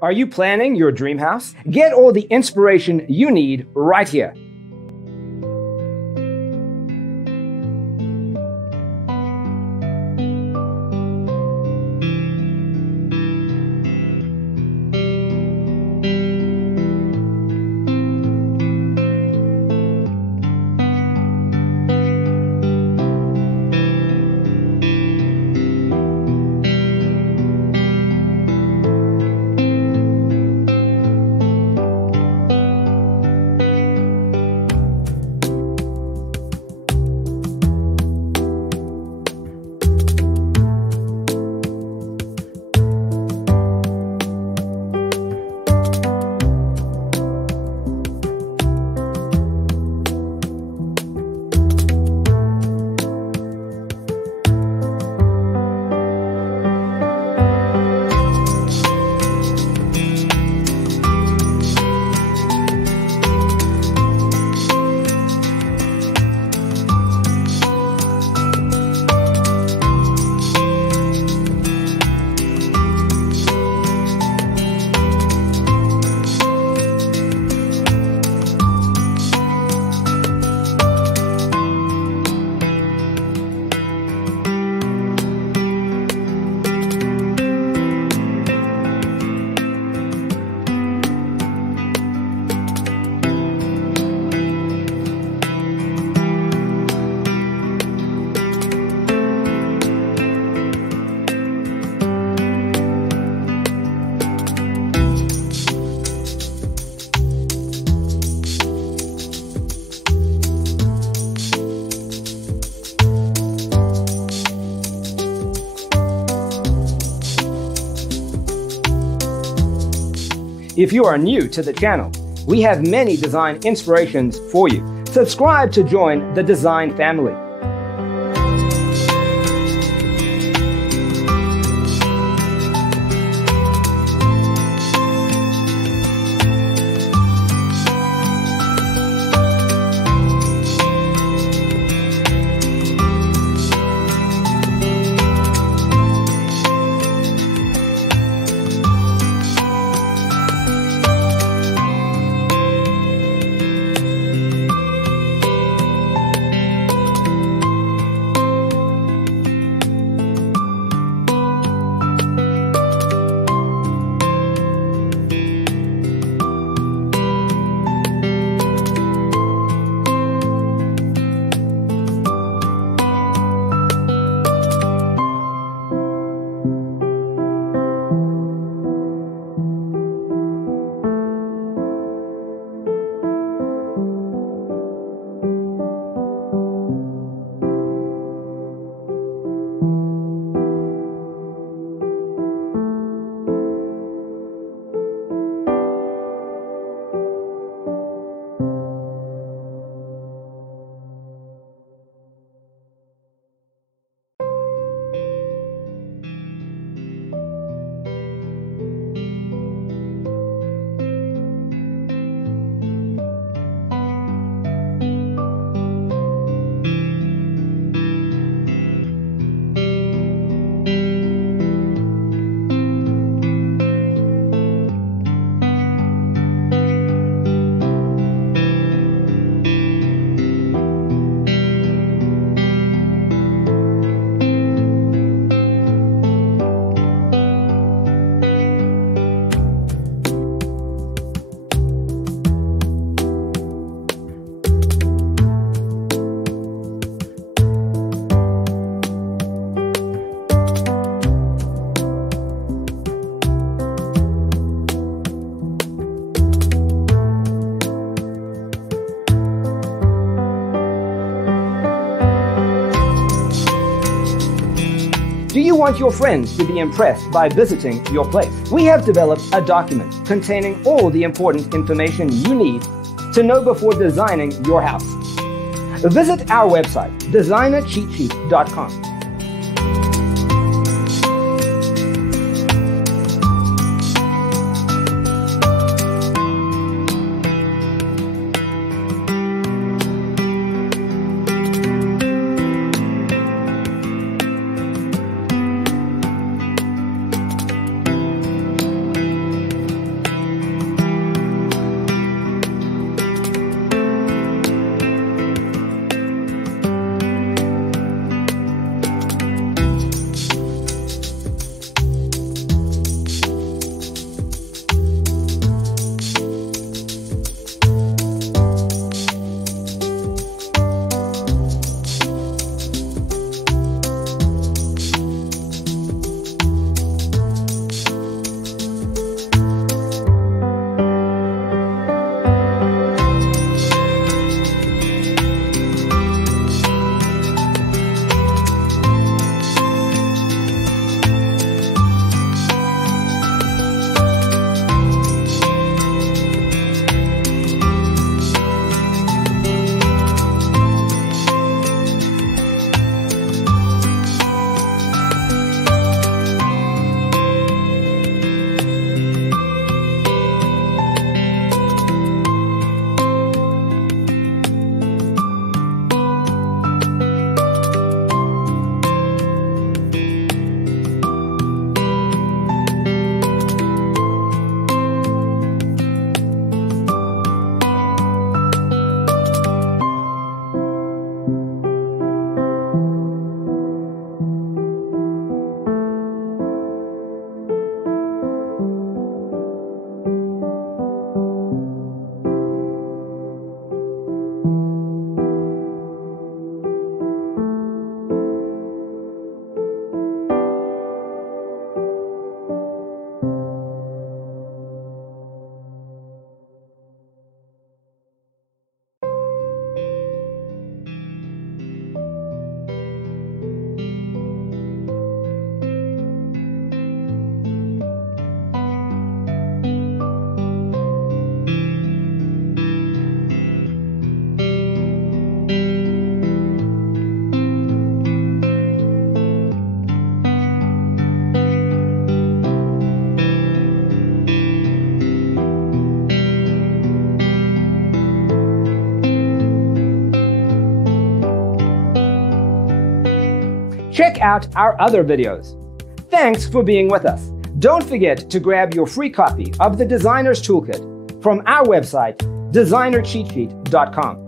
Are you planning your dream house? Get all the inspiration you need right here. If you are new to the channel, we have many design inspirations for you. Subscribe to join the design family. Do you want your friends to be impressed by visiting your place? We have developed a document containing all the important information you need to know before designing your house. Visit our website, designercheatsheet.com. check out our other videos. Thanks for being with us. Don't forget to grab your free copy of the Designer's Toolkit from our website, designercheatsheet.com.